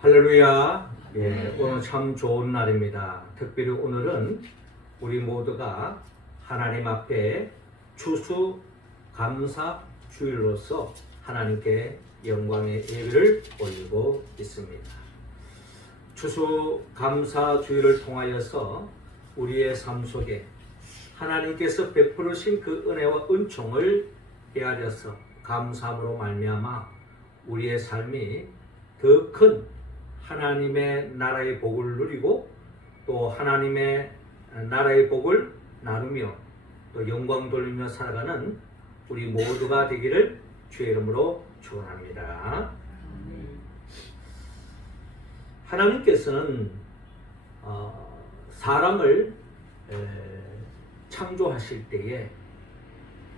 할렐루야. 오늘 참 좋은 날입니다. 특별히 오늘은 우리 모두가 하나님 앞에 추수감사 주일로서 하나님께 영광의 예배를 올리고 있습니다. 추수감사 주일을 통하여서 우리의 삶 속에 하나님께서 베푸르신 그 은혜와 은총을 헤아려서 감사함으로 말미암아 우리의 삶이 더 큰 하나님의 나라의 복을 누리고 또 하나님의 나라의 복을 나누며 또 영광 돌리며 살아가는 우리 모두가 되기를 주의 이름으로 축원합니다. 하나님께서는 사람을 창조하실 때에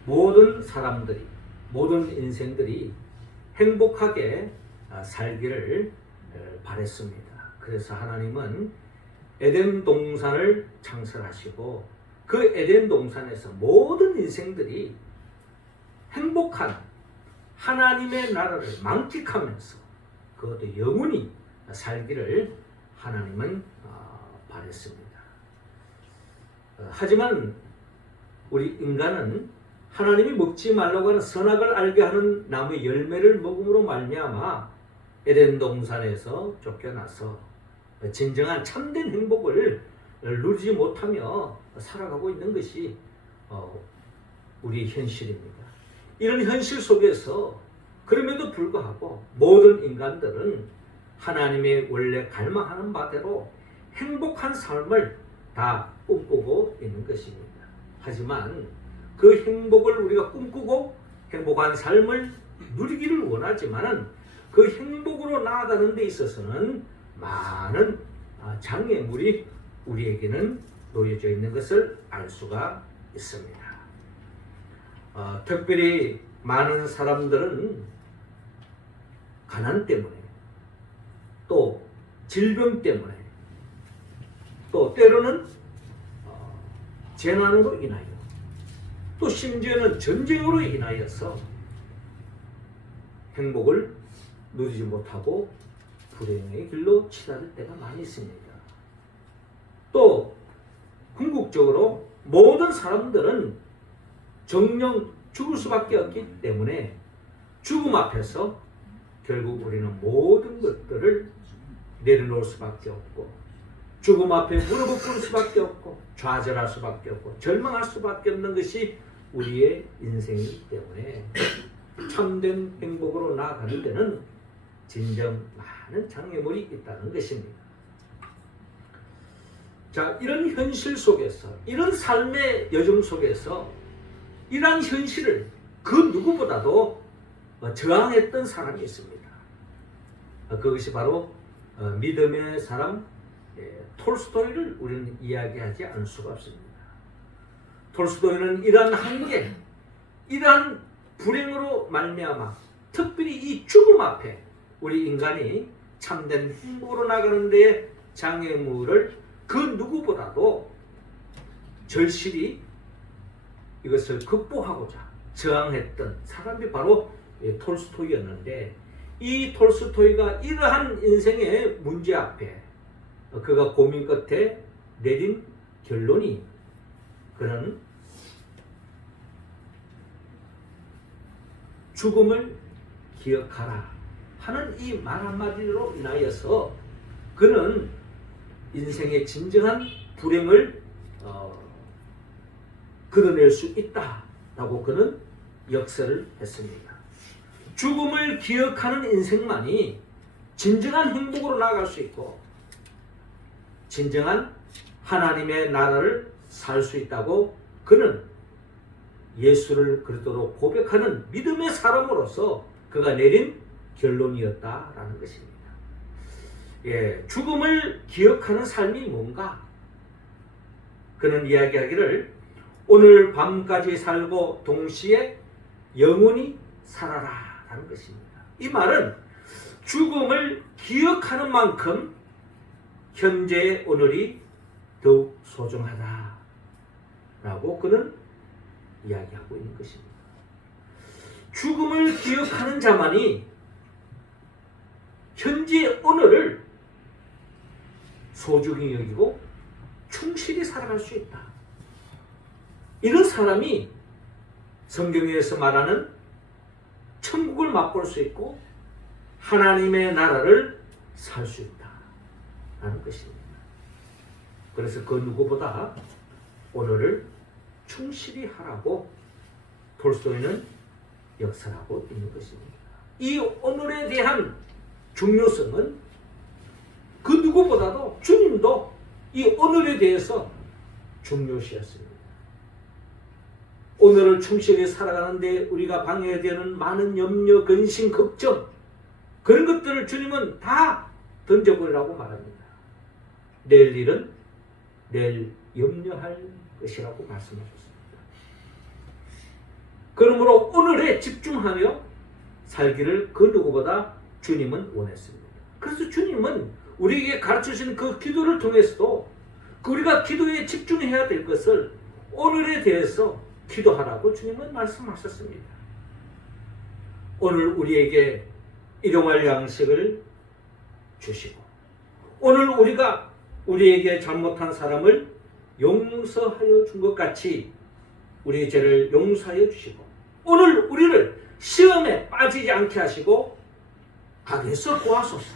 모든 사람들이 모든 인생들이 행복하게 살기를 바랬습니다. 그래서 하나님은 에덴 동산을 창설하시고 그 에덴 동산에서 모든 인생들이 행복한 하나님의 나라를 만끽하면서 그것도 영원히 살기를 하나님은 바랬습니다. 하지만 우리 인간은 하나님이 먹지 말라고 하는 선악을 알게 하는 나무의 열매를 먹음으로 말미암아 에덴 동산에서 쫓겨나서 진정한 참된 행복을 누리지 못하며 살아가고 있는 것이 우리 현실입니다. 이런 현실 속에서 그럼에도 불구하고 모든 인간들은 하나님의 원래 갈망하는 바대로 행복한 삶을 다 꿈꾸고 있는 것입니다. 하지만 그 행복을 우리가 꿈꾸고 행복한 삶을 누리기를 원하지만은 그 행복으로 나아가는 데 있어서는 많은 장애물이 우리에게는 놓여져 있는 것을 알 수가 있습니다. 특별히 많은 사람들은 가난 때문에 또 질병 때문에 또 때로는 재난으로 인하여 또 심지어는 전쟁으로 인하여서 행복을 누리지 못하고 불행의 길로 치닫을 때가 많이 있습니다. 또 궁극적으로 모든 사람들은 정령 죽을 수밖에 없기 때문에 죽음 앞에서 결국 우리는 모든 것들을 내려놓을 수밖에 없고 죽음 앞에 무릎을 꿇을 수밖에 없고 좌절할 수밖에 없고 절망할 수밖에 없는 것이 우리의 인생이기 때문에 참된 행복으로 나아가는 데는 진정 많은 장애물이 있다는 것입니다. 자, 이런 현실 속에서 이런 삶의 여정 속에서 이러한 현실을 그 누구보다도 저항했던 사람이 있습니다. 그것이 바로 믿음의 사람 톨스토이를 우리는 이야기하지 않을 수가 없습니다. 톨스토이는 이러한 한계, 이러한 불행으로 말미암아 특별히 이 죽음 앞에 우리 인간이 참된 행복으로 나가는 데에 장애물을 그 누구보다도 절실히 이것을 극복하고자 저항했던 사람이 바로 톨스토이였는데 이 톨스토이가 이러한 인생의 문제 앞에 그가 고민 끝에 내린 결론이 그는 죽음을 기억하라 하는 이 말 한마디로 인하여서 그는 인생의 진정한 불행을 걷어낼 수 있다라고 그는 역설을 했습니다. 죽음을 기억하는 인생만이 진정한 행복으로 나아갈 수 있고 진정한 하나님의 나라를 살 수 있다고 그는 예수를 그리스도로 고백하는 믿음의 사람으로서 그가 내린 결론이었다라는 것입니다. 죽음을 기억하는 삶이 뭔가? 그는 이야기하기를 오늘 밤까지 살고 동시에 영원히 살아라 라는 것입니다. 이 말은 죽음을 기억하는 만큼 현재의 오늘이 더욱 소중하다 라고 그는 이야기하고 있는 것입니다. 죽음을 기억하는 자만이 현재 오늘을 소중히 여기고 충실히 살아갈 수 있다. 이런 사람이 성경에서 말하는 천국을 맛볼 수 있고 하나님의 나라를 살 수 있다라는 것입니다. 그래서 그 누구보다 오늘을 충실히 하라고 톨스토이는 역설하고 있는 것입니다. 이 오늘에 대한 중요성은 그 누구보다도 주님도 이 오늘에 대해서 중요시했습니다. 오늘을 충실히 살아가는데 우리가 방해되는 많은 염려, 근심, 걱정 그런 것들을 주님은 다 던져버리라고 말합니다. 내일 일은 내일 염려할 것이라고 말씀하셨습니다. 그러므로 오늘에 집중하며 살기를 그 누구보다 주님은 원했습니다. 그래서 주님은 우리에게 가르쳐주신 그 기도를 통해서도 우리가 기도에 집중해야 될 것을 오늘에 대해서 기도하라고 주님은 말씀하셨습니다. 오늘 우리에게 일용할 양식을 주시고 오늘 우리가 우리에게 잘못한 사람을 용서하여 준 것 같이 우리의 죄를 용서하여 주시고 오늘 우리를 시험에 빠지지 않게 하시고 악에서 구하소서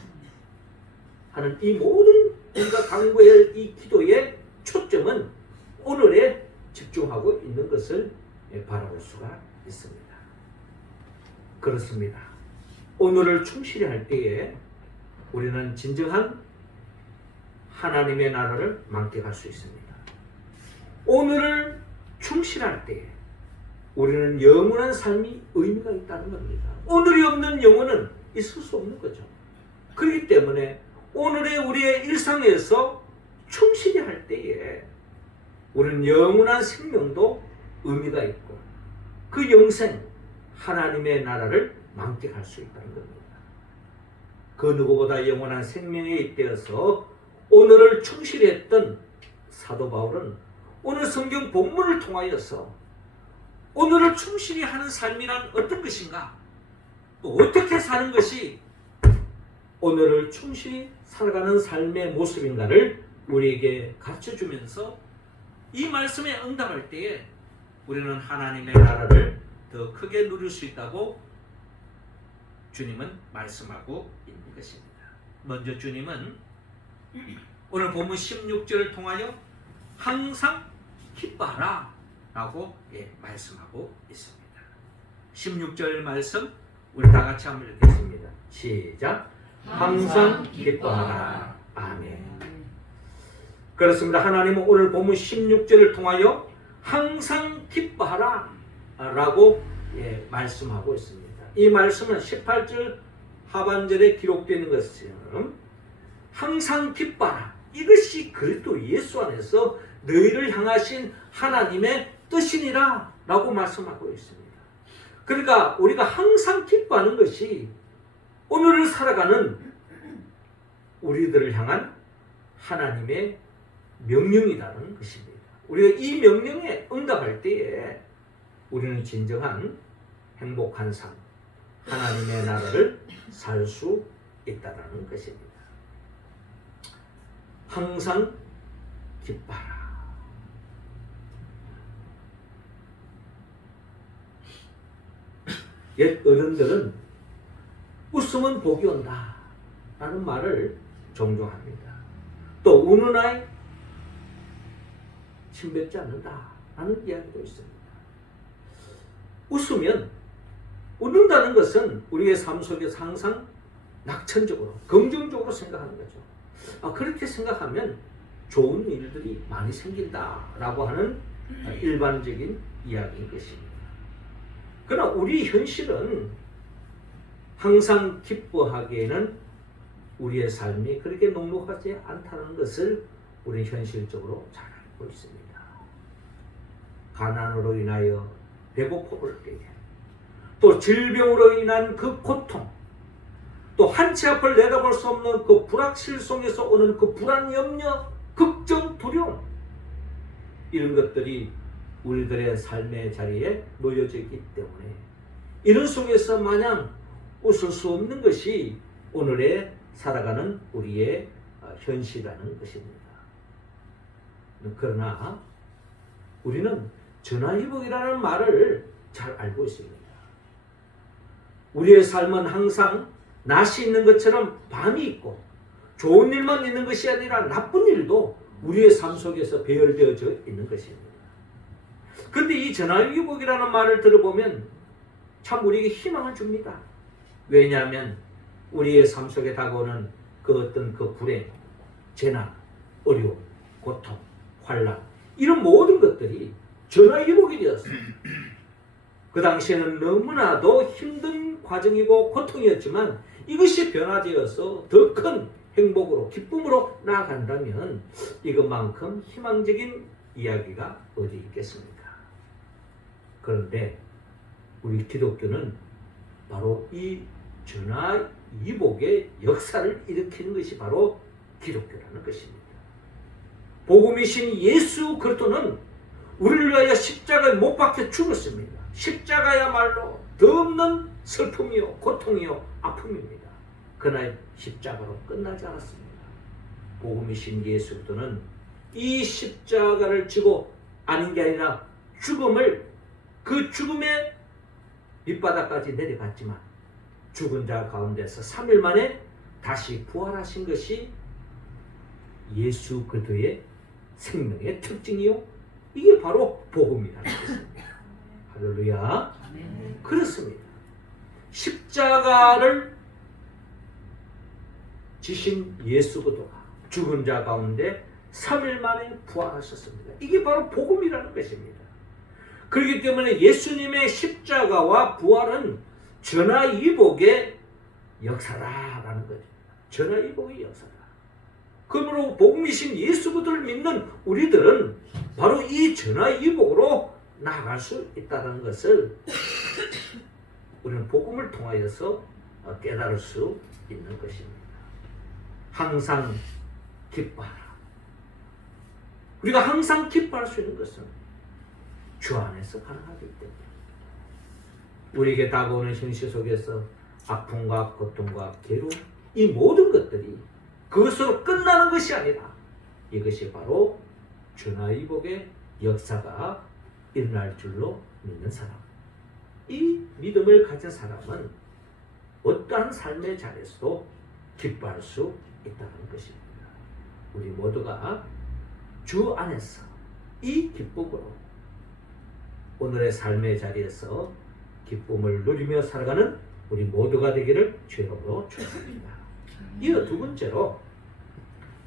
하는 이 모든 우리가 강구해야 할 이 기도의 초점은 오늘에 집중하고 있는 것을 바라볼 수가 있습니다. 그렇습니다. 오늘을 충실히 할 때에 우리는 진정한 하나님의 나라를 만끽할 수 있습니다. 오늘을 충실할 때에 우리는 영원한 삶이 의미가 있다는 겁니다. 오늘이 없는 영혼은 있을 수 없는 거죠. 그렇기 때문에 오늘의 우리의 일상에서 충실히 할 때에 우리는 영원한 생명도 의미가 있고 그 영생 하나님의 나라를 만끽할 수 있다는 겁니다. 그 누구보다 영원한 생명에 잇대어서 오늘을 충실히 했던 사도 바울은 오늘 성경 본문을 통하여서 오늘을 충실히 하는 삶이란 어떤 것인가 또 어떻게 사는 것이 오늘을 충실히 살아가는 삶의 모습인가를 우리에게 가르쳐주면서 이 말씀에 응답할 때에 우리는 하나님의 나라를 더 크게 누릴 수 있다고 주님은 말씀하고 있는 것입니다. 먼저 주님은 오늘 본문 16절을 통하여 항상 기뻐하라 라고 말씀하고 있습니다. 16절 말씀 우리 다 같이 한번 읽겠습니다. 시작. 항상 기뻐하라. 아멘. 그렇습니다. 하나님은 오늘 본문 16절을 통하여 항상 기뻐하라 라고 말씀하고 있습니다. 이 말씀은 18절 하반절에 기록되는 것처럼 항상 기뻐하라. 이것이 그리스도 예수 안에서 너희를 향하신 하나님의 뜻이니라 라고 말씀하고 있습니다. 그러니까 우리가 항상 기뻐하는 것이 오늘을 살아가는 우리들을 향한 하나님의 명령이라는 것입니다. 우리가 이 명령에 응답할 때에 우리는 진정한 행복한 삶, 하나님의 나라를 살 수 있다는 것입니다. 항상 기뻐하라. 옛 어른들은 웃으면 복이 온다 라는 말을 종종 합니다. 또 우는 아이 침뱉지 않는다 라는 이야기도 있습니다. 웃으면 웃는다는 것은 우리의 삶 속에서 항상 낙천적으로 긍정적으로 생각하는 거죠. 그렇게 생각하면 좋은 일들이 많이 생긴다라고 하는 일반적인 이야기인 것입니다. 그러나 우리 현실은 항상 기뻐하기에는 우리의 삶이 그렇게 녹록하지 않다는 것을 우리는 현실적으로 잘 알고 있습니다. 가난으로 인하여 배고픔을 때에 또 질병으로 인한 그 고통 또 한치 앞을 내다볼 수 없는 그 불확실성에서 오는 그 불안, 염려, 걱정, 두려움 이런 것들이 우리들의 삶의 자리에 놓여져 있기 때문에 이런 속에서 마냥 웃을 수 없는 것이 오늘에 살아가는 우리의 현실이라는 것입니다. 그러나 우리는 전화위복이라는 말을 잘 알고 있습니다. 우리의 삶은 항상 낮이 있는 것처럼 밤이 있고 좋은 일만 있는 것이 아니라 나쁜 일도 우리의 삶 속에서 배열되어져 있는 것입니다. 그런데 이 전화위복이라는 말을 들어보면 참 우리에게 희망을 줍니다. 왜냐하면 우리의 삶 속에 다가오는 그 어떤 그 불행, 재난, 어려움, 고통, 환난 이런 모든 것들이 전화위복이 되었어요. 그 당시에는 너무나도 힘든 과정이고 고통이었지만 이것이 변화되어서 더 큰 행복으로 기쁨으로 나아간다면 이것만큼 희망적인 이야기가 어디 있겠습니까? 그런데 우리 기독교는 바로 이 전화위복의 역사를 일으키는 것이 바로 기독교라는 것입니다. 복음이신 예수 그리스도는 우리를 위하여 십자가에 못 박혀 죽었습니다. 십자가야말로 더없는 슬픔이요 고통이요 아픔입니다. 그러나 십자가로 끝나지 않았습니다. 복음이신 예수 그리스도는 이 십자가를 지고 아닌 게 아니라 죽음을 그 죽음의 밑바닥까지 내려갔지만 죽은 자 가운데서 3일 만에 다시 부활하신 것이 예수 그리스도의 생명의 특징이요. 이게 바로 복음이라는 것입니다. 할렐루야. 그렇습니다. 십자가를 지신 예수 그리스도가 죽은 자 가운데 3일 만에 부활하셨습니다. 이게 바로 복음이라는 것입니다. 그렇기 때문에 예수님의 십자가와 부활은 전화위복의 역사라는 거죠. 전화위복의 역사다. 그러므로 복음이신 예수 그리스도를 믿는 우리들은 바로 이 전화위복으로 나아갈 수 있다는 것을 우리는 복음을 통하여서 깨달을 수 있는 것입니다. 항상 기뻐하라. 우리가 항상 기뻐할 수 있는 것은 주 안에서 가능하기 때문에 우리에게 다가오는 현실 속에서 아픔과 고통과 괴로움 이 모든 것들이 그것으로 끝나는 것이 아니라 이것이 바로 전화위복의 역사가 일어날 줄로 믿는 사람. 이 믿음을 가진 사람은 어떠한 삶의 자리에서도 기뻐할 수 있다는 것입니다. 우리 모두가 주 안에서 이 기쁨으로 오늘의 삶의 자리에서 기쁨을 누리며 살아가는 우리 모두가 되기를 주님으로 축원합니다. 이어 두 번째로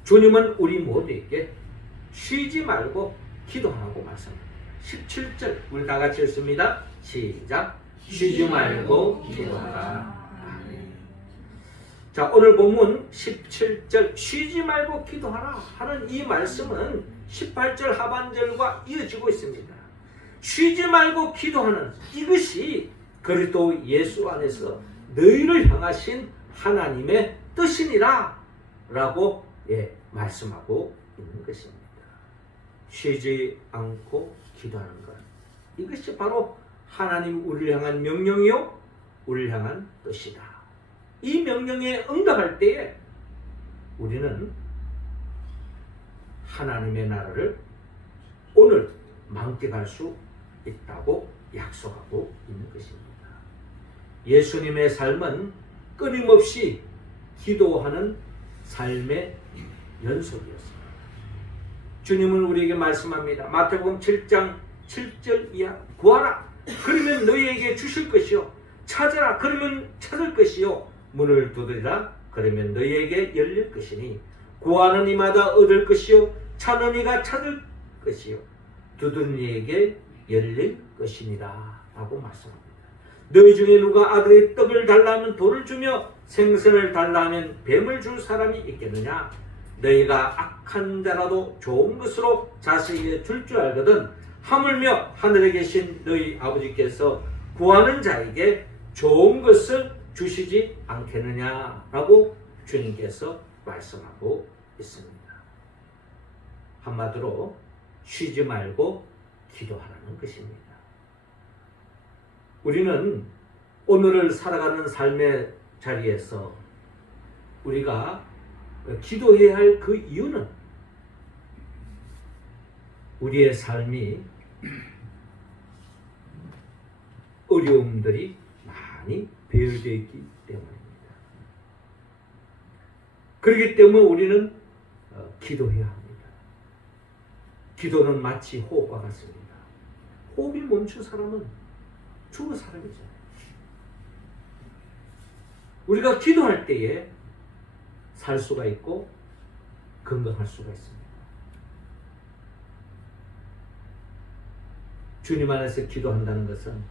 주님은 우리 모두에게 쉬지 말고 기도하라고 말씀합니다. 17절 우리 다 같이 읽습니다. 시작. 쉬지 말고 기도하라. 자, 오늘 본문 17절 쉬지 말고 기도하라 하는 이 말씀은 18절 하반절과 이어지고 있습니다. 쉬지 말고 기도하는 이것이 그리스도 예수 안에서 너희를 향하신 하나님의 뜻이니라 라고 말씀하고 있는 것입니다. 쉬지 않고 기도하는 것 이것이 바로 하나님 우리를 향한 명령이요 우리를 향한 뜻이다. 이 명령에 응답할 때에 우리는 하나님의 나라를 오늘 만끽할 수 있다고 약속하고 있는 것입니다. 예수님의 삶은 끊임없이 기도하는 삶의 연속이었습니다. 주님은 우리에게 말씀합니다. 마태복음 7장 7절 이하 구하라 그러면 너희에게 주실 것이요 찾아라 그러면 찾을 것이요 문을 두드리라 그러면 너희에게 열릴 것이니 구하는 이마다 얻을 것이요 찾는 이가 찾을 것이요 두드리는 이에게 열릴 것이니라 라고 말씀합니다. 너희 중에 누가 아들의 떡을 달라면 돌을 주며 생선을 달라면 뱀을 줄 사람이 있겠느냐? 너희가 악한 자라도 좋은 것으로 자식에게 줄 줄 알거든 하물며 하늘에 계신 너희 아버지께서 구하는 자에게 좋은 것을 주시지 않겠느냐라고 주님께서 말씀하고 있습니다. 한마디로 쉬지 말고 기도하라는 것입니다. 우리는 오늘을 살아가는 삶의 자리에서 우리가 기도해야 할 그 이유는 우리의 삶이 어려움들이 많이 배어져 있기 때문입니다. 그렇기 때문에 우리는 기도해야 합니다. 기도는 마치 호흡과 같습니다. 호흡이 멈춘 사람은 죽은 사람이잖아요. 우리가 기도할 때에 살 수가 있고 건강할 수가 있습니다. 주님 안에서 기도한다는 것은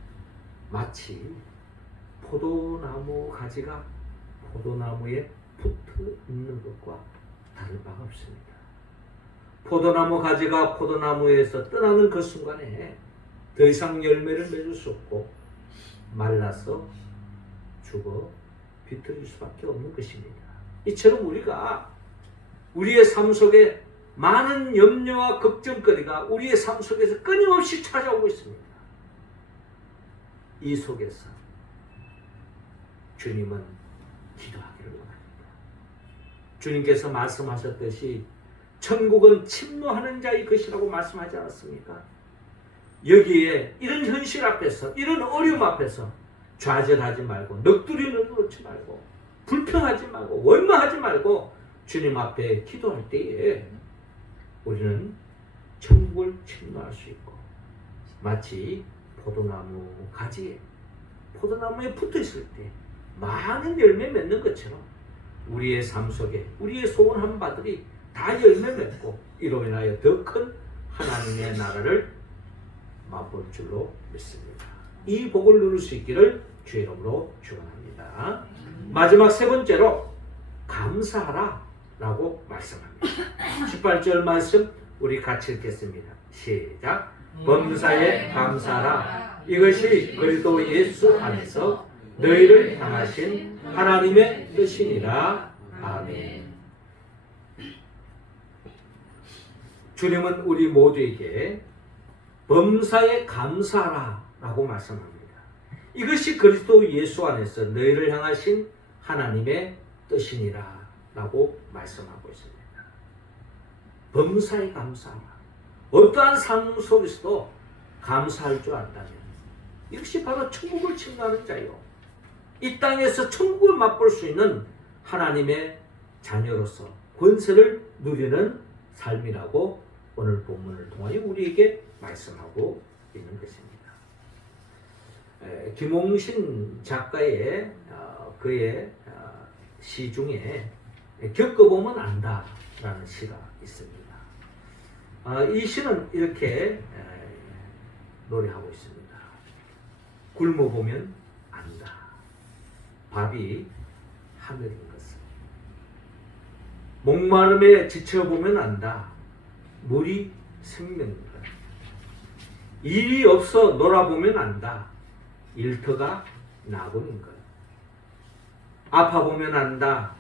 마치 포도나무 가지가 포도나무에 붙어 있는 것과 다를 바가 없습니다. 포도나무 가지가 포도나무에서 떠나는 그 순간에 더 이상 열매를 맺을 수 없고 말라서 죽어 비틀릴 수밖에 없는 것입니다. 이처럼 우리가 우리의 삶 속에 많은 염려와 걱정거리가 우리의 삶 속에서 끊임없이 찾아오고 있습니다. 이 속에서 주님은 기도하기를 원합니다. 주님께서 말씀하셨듯이 천국은 침노하는 자의 것이라고 말씀하지 않았습니까? 여기에 이런 현실 앞에서 이런 어려움 앞에서 좌절하지 말고 넋두리를 놓지 말고 불평하지 말고 원망하지 말고 주님 앞에 기도할 때에 우리는 천국을 침노할 수 있고 마치 포도나무 가지에 포도나무에 붙어 있을 때 많은 열매 맺는 것처럼 우리의 삶 속에 우리의 소원한 바들이 다 열매 맺고 이로 인하여 더 큰 하나님의 나라를 맛볼 줄로 믿습니다. 이 복을 누릴 수 있기를 주의 이름으로 축원합니다. 마지막 세 번째로 감사하라 라고 말씀합니다. 18절 말씀 우리 같이 읽겠습니다. 시작. 범사에 감사하라. 이것이 그리스도 예수 안에서 너희를 향하신 하나님의 뜻이니라. 아멘. 주님은 우리 모두에게 범사에 감사하라 라고 말씀합니다. 이것이 그리스도 예수 안에서 너희를 향하신 하나님의 뜻이니라 라고 말씀하고 있습니다. 범사에 감사하라. 어떠한 삶 속에서도 감사할 줄 안다면 이것이 바로 천국을 침노하는 자요. 이 땅에서 천국을 맛볼 수 있는 하나님의 자녀로서 권세를 누리는 삶이라고 오늘 본문을 통하여 우리에게 말씀하고 있는 것입니다. 김홍신 작가의 그의 시 중에 겪어보면 안다라는 시가 있습니다. 이 시는 이렇게 노래하고 있습니다. 굶어보면 안다. 밥이 하늘인 것을. 목마름에 지쳐보면 안다. 물이 생명인 것. 일이 없어 놀아보면 안다. 일터가 낙원인 것. 아파보면 안다.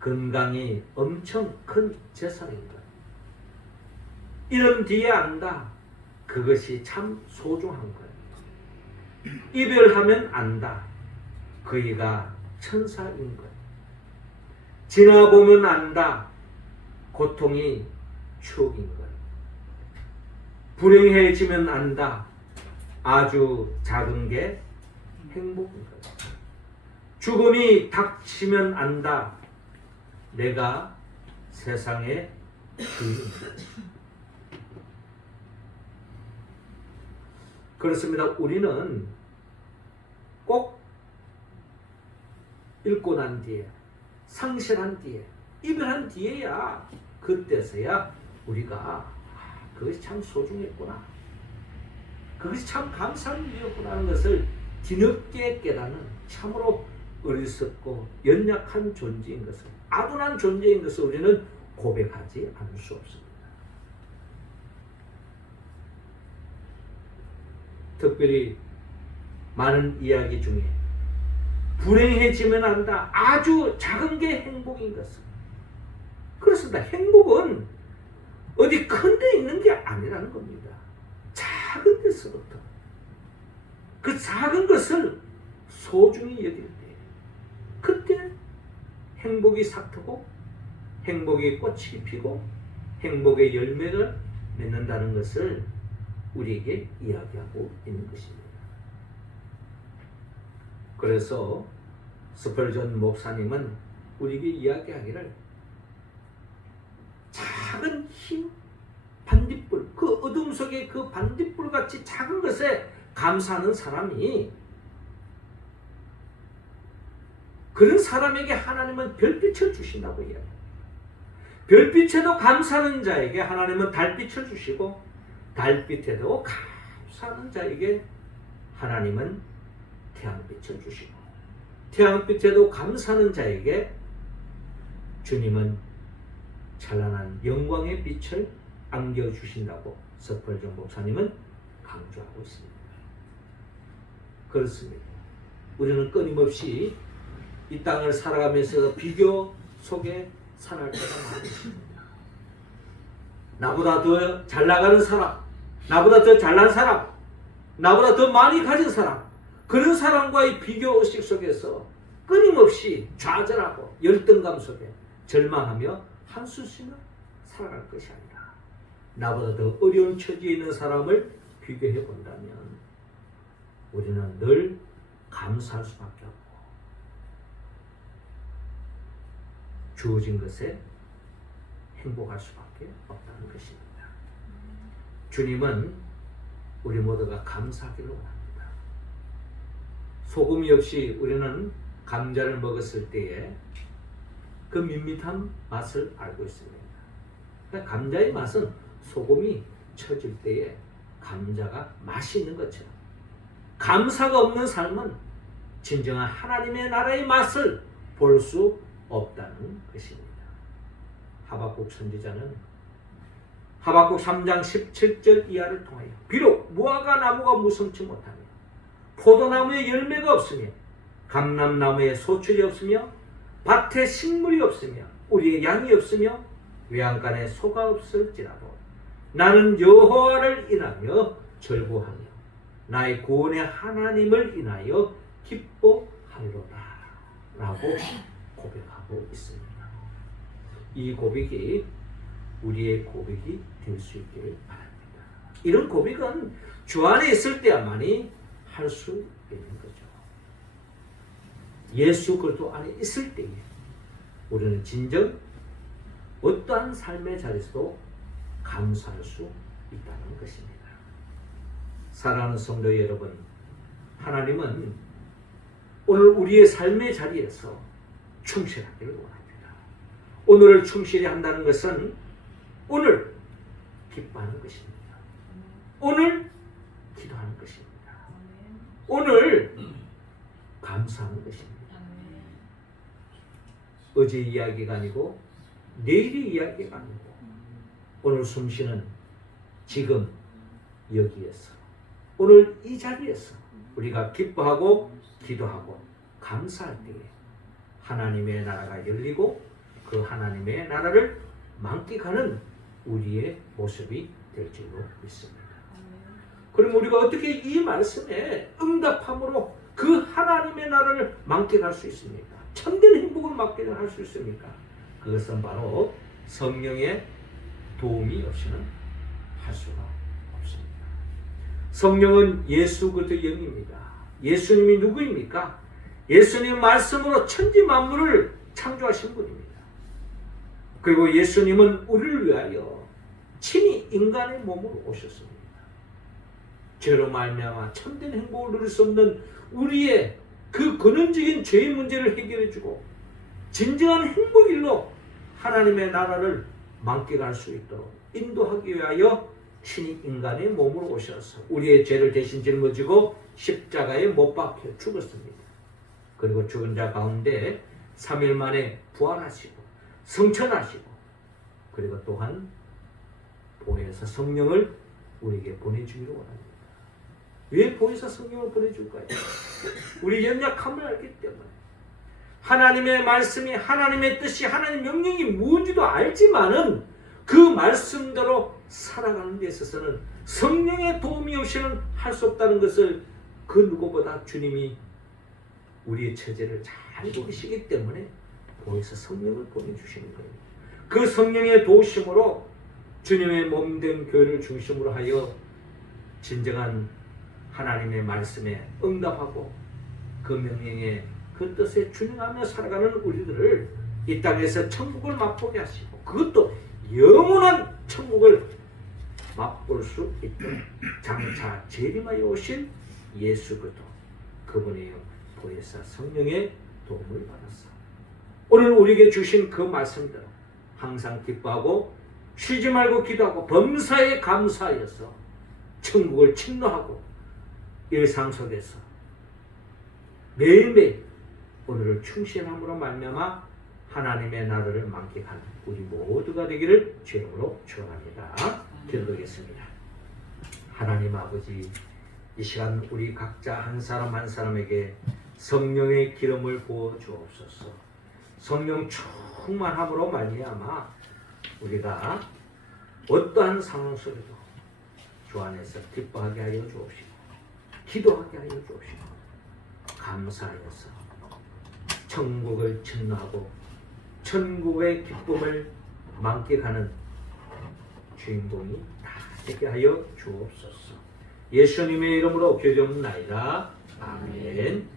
건강이 엄청 큰 재산인 것. 이런 뒤에 안다. 그것이 참 소중한 것. 이별하면 안다. 그이가 천사인 것. 지나보면 안다. 고통이 추억인 것. 불행해지면 안다. 아주 작은 게 행복인 것. 죽음이 닥치면 안다. 내가 세상의 주인인 것. 그렇습니다. 우리는 꼭 읽고 난 뒤에, 상실한 뒤에, 이별한 뒤에야, 그때서야 우리가 그것이 참 소중했구나, 그것이 참 감사한 일이었구나 하는 것을 뒤늦게 깨닫는 참으로 어리석고 연약한 존재인 것을, 아둔한 존재인 것을 우리는 고백하지 않을 수 없습니다. 특별히 많은 이야기 중에 불행해지면 안다. 아주 작은 게 행복인 것은. 그렇습니다. 행복은 어디 큰 데 있는 게 아니라는 겁니다. 작은 데서부터 그 작은 것을 소중히 여길 때, 그때 행복이 싹트고 행복의 꽃이 피고 행복의 열매를 맺는다는 것을 우리에게 이야기하고 있는 것입니다. 그래서 스펄전 목사님은 우리에게 이야기하기를 작은 흰 반딧불, 그 어둠 속에 그 반딧불같이 작은 것에 감사하는 사람이, 그런 사람에게 하나님은 별빛을 주신다고 이야기합니다. 별빛에도 감사하는 자에게 하나님은 달빛을 주시고, 달빛에도 감사하는 자에게 하나님은 태양빛을 주시고, 태양빛에도 감사하는 자에게 주님은 찬란한 영광의 빛을 안겨주신다고 스펄전 목사님은 강조하고 있습니다. 그렇습니다. 우리는 끊임없이 이 땅을 살아가면서 비교 속에 살아갈 때가 많이 있습니다. 나보다 더 잘 나가는 사람, 나보다 더 잘난 사람, 나보다 더 많이 가진 사람, 그런 사람과의 비교 의식 속에서 끊임없이 좌절하고 열등감 속에 절망하며 한숨 쉬며 살아갈 것이 아니라, 나보다 더 어려운 처지에 있는 사람을 비교해 본다면 우리는 늘 감사할 수밖에 없고 주어진 것에 행복할 수밖에 없다는 것입니다. 주님은 우리 모두가 감사하기를 원합니다. 소금이 없이 우리는 감자를 먹었을 때에 그 밋밋한 맛을 알고 있습니다. 그러니까 감자의 맛은 소금이 쳐질 때에 감자가 맛이 있는 것처럼, 감사가 없는 삶은 진정한 하나님의 나라의 맛을 볼 수 없다는 것입니다. 하박국 선지자는 하박국 3장 17절 이하를 통하여 비록 무화과 나무가 무성치 못하며 포도나무에 열매가 없으며 감람나무에 소출이 없으며 밭에 식물이 없으며 우리의 양이 없으며 외양간에 소가 없을지라도 나는 여호와를 인하여 절구하며 나의 구원의 하나님을 인하여 기뻐하리로다 라고 고백하고 있습니다. 이 고백이 우리의 고백이 될 수 있기를 바랍니다. 이런 고백은 주 안에 있을 때야만이 할 수 있는 거죠. 예수 그리스도 안에 있을 때에 우리는 진정 어떠한 삶의 자리에서도 감사할 수 있다는 것입니다. 사랑하는 성도 여러분, 하나님은 오늘 우리의 삶의 자리에서 충실하기를 원합니다. 오늘을 충실히 한다는 것은 오늘 기뻐하는 것입니다. 오늘 기도하는 것입니다. 오늘 감사하는 것입니다. 어제 이야기가 아니고 내일의 이야기가 아니고 오늘 숨쉬는 지금 여기에서, 오늘 이 자리에서 우리가 기뻐하고 기도하고 감사할 때에 하나님의 나라가 열리고 그 하나님의 나라를 만끽하는 우리의 모습이 될 줄로 믿습니다. 그럼 우리가 어떻게 이 말씀에 응답함으로 그 하나님의 나라를 만끽할 수 있습니까? 참된 행복을 만끽할 수 있습니까? 그것은 바로 성령의 도움이 없이는 할 수가 없습니다. 성령은 예수 그리스도의 영입니다. 예수님이 누구입니까? 예수님 말씀으로 천지 만물을 창조하신 분입니다. 그리고 예수님은 우리를 위하여 친히 인간의 몸으로 오셨습니다. 죄로 말미암아 참된 행복을 누릴 수 없는 우리의 그 근원적인 죄의 문제를 해결해주고 진정한 행복일로 하나님의 나라를 만끽할 수 있도록 인도하기 위하여 친히 인간의 몸으로 오셔서 우리의 죄를 대신 짊어지고 십자가에 못 박혀 죽었습니다. 그리고 죽은 자 가운데 3일 만에 부활하시고 성천하시고 그리고 또한 보혜사 성령을 우리에게 보내주기로 원합니다. 왜 보혜사 성령을 보내줄까요? 우리 연약함을 알기 때문에, 하나님의 말씀이, 하나님의 뜻이, 하나님의 명령이 무엇인지도 알지만은 그 말씀대로 살아가는 데 있어서는 성령의 도움이 없이는 할 수 없다는 것을 그 누구보다 주님이 우리의 처지를 잘 보시기 때문에 보혜사 성령을 보내주시는 거예요. 그 성령의 도우심으로 주님의 몸된 교회를 중심으로 하여 진정한 하나님의 말씀에 응답하고 그 명령에 그 뜻에 준행하며 살아가는 우리들을 이 땅에서 천국을 맛보게 하시고 그것도 영원한 천국을 맛볼 수 있도록 장차 재림하여 오신 예수 그리스도 그분의 보혜사 성령의 도움을 받았어. 오늘 우리에게 주신 그 말씀대로 항상 기뻐하고 쉬지 말고 기도하고 범사에 감사하여서 천국을 침노하고 일상 속에서 매일매일 오늘을 충실함으로 말미암아 하나님의 나라를 만끽하는 우리 모두가 되기를 주님으로 축원합니다. 기도드리겠습니다. 하나님 아버지, 이 시간 우리 각자 한 사람 한 사람에게 성령의 기름을 부어 주옵소서. 성령 충만함으로 말미암아 우리가 어떠한 상황 속에도 주 안에서 기뻐하게 하여 주옵시고 기도하게 하여 주옵시고 감사하여서 천국을 침노하고 천국의 기쁨을 만끽하는 주인공이 다 되게 하여 주옵소서. 예수님의 이름으로 기도하옵나이다. 아멘.